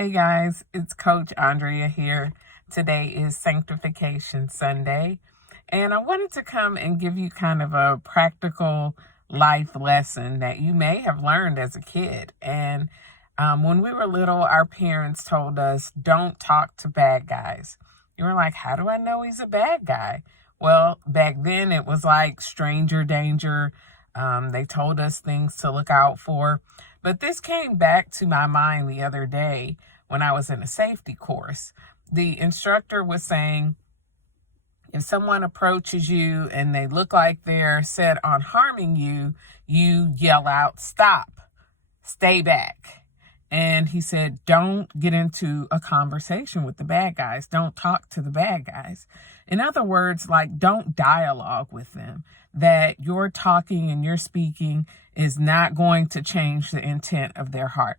Hey guys, it's Coach Andrea here. Today is Sanctification Sunday, and I wanted to come and give you kind of a practical life lesson that you may have learned as a kid. And when we were little, our parents told us, don't talk to bad guys. You were like, how do I know he's a bad guy? Well, back then it was like stranger danger. They told us things to look out for. But this came back to my mind the other day when I was in a safety course. The instructor was saying, if someone approaches you and they look like they're set on harming you, you yell out, stop, stay back. And he said, don't get into a conversation with the bad guys. Don't talk to the bad guys. In other words, like, don't dialogue with them. That your talking and your speaking is not going to change the intent of their heart.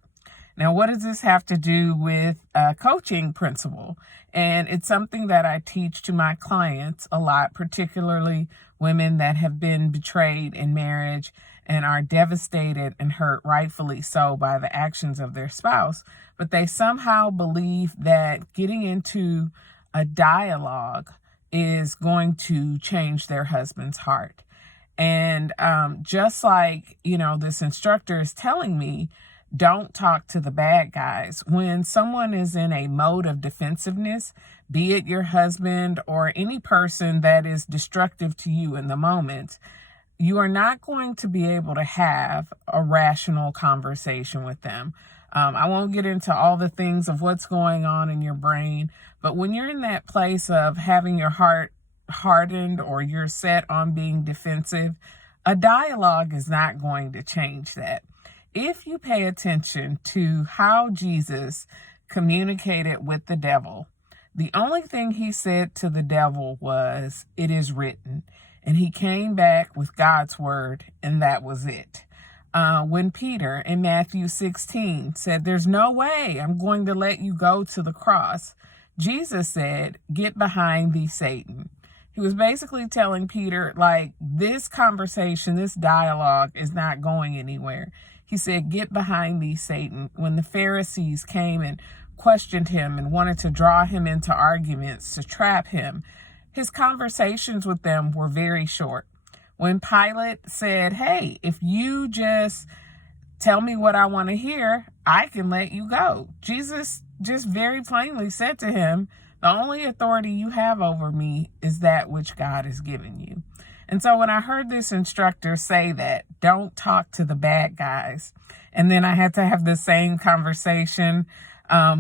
Now, what does this have to do with a coaching principle? And it's something that I teach to my clients a lot, particularly women that have been betrayed in marriage and are devastated and hurt, rightfully so, by the actions of their spouse. But they somehow believe that getting into a dialogue is going to change their husband's heart. And just like, this instructor is telling me, don't talk to the bad guys. When someone is in a mode of defensiveness, be it your husband or any person that is destructive to you in the moment, you are not going to be able to have a rational conversation with them. I won't get into all the things of what's going on in your brain, but when you're in that place of having your heart hardened or you're set on being defensive, a dialogue is not going to change that. If you pay attention to how Jesus communicated with the devil, the only thing he said to the devil was, "It is written." And he came back with God's word, and that was it. When Peter in Matthew 16 said, "There's no way I'm going to let you go to the cross," Jesus said, "Get behind thee, Satan." He was basically telling Peter, like, this conversation, this dialogue is not going anywhere. He said, "Get behind thee, Satan." When the Pharisees came and questioned him and wanted to draw him into arguments to trap him, his conversations with them were very short. When Pilate said, "Hey, if you just tell me what I want to hear, I can let you go," Jesus just very plainly said to him, "The only authority you have over me is that which God has given you." And so when I heard this instructor say that, don't talk to the bad guys, and then I had to have the same conversation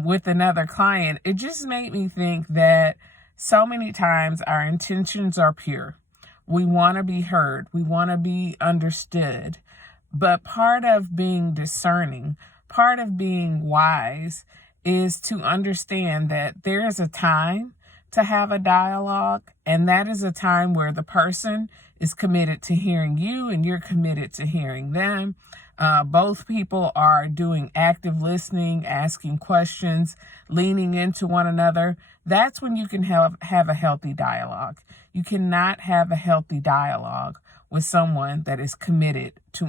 with another client, it just made me think that so many times our intentions are pure. We want to be heard. We want to be understood. But part of being discerning, part of being wise, is to understand that there is a time to have a dialogue, and that is a time where the person is committed to hearing you and you're committed to hearing them. Both people are doing active listening, asking questions, leaning into one another. That's when you can have a healthy dialogue. You cannot have a healthy dialogue with someone that is committed to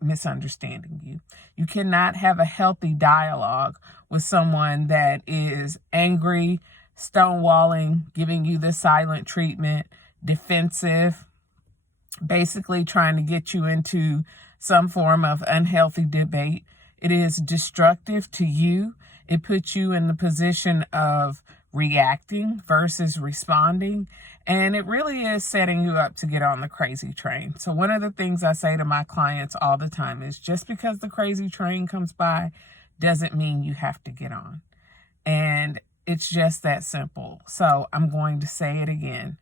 misunderstanding you. You cannot have a healthy dialogue with someone that is angry, stonewalling, giving you the silent treatment, defensive, basically trying to get you into some form of unhealthy debate. It is destructive to you. It puts you in the position of reacting versus responding. And it really is setting you up to get on the crazy train. So one of the things I say to my clients all the time is, just because the crazy train comes by doesn't mean you have to get on. And it's just that simple. So I'm going to say it again.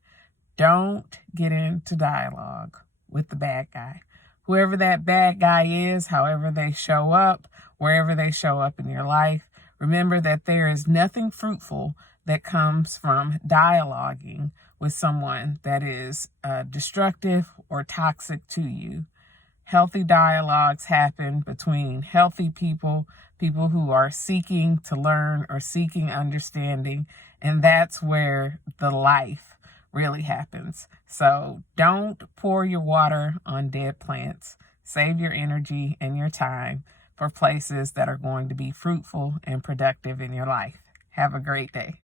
Don't get into dialogue with the bad guy. Whoever that bad guy is, however they show up, wherever they show up in your life, remember that there is nothing fruitful that comes from dialoguing with someone that is destructive or toxic to you. Healthy dialogues happen between healthy people, people who are seeking to learn or seeking understanding, and that's where the life really happens. So don't pour your water on dead plants. Save your energy and your time for places that are going to be fruitful and productive in your life. Have a great day.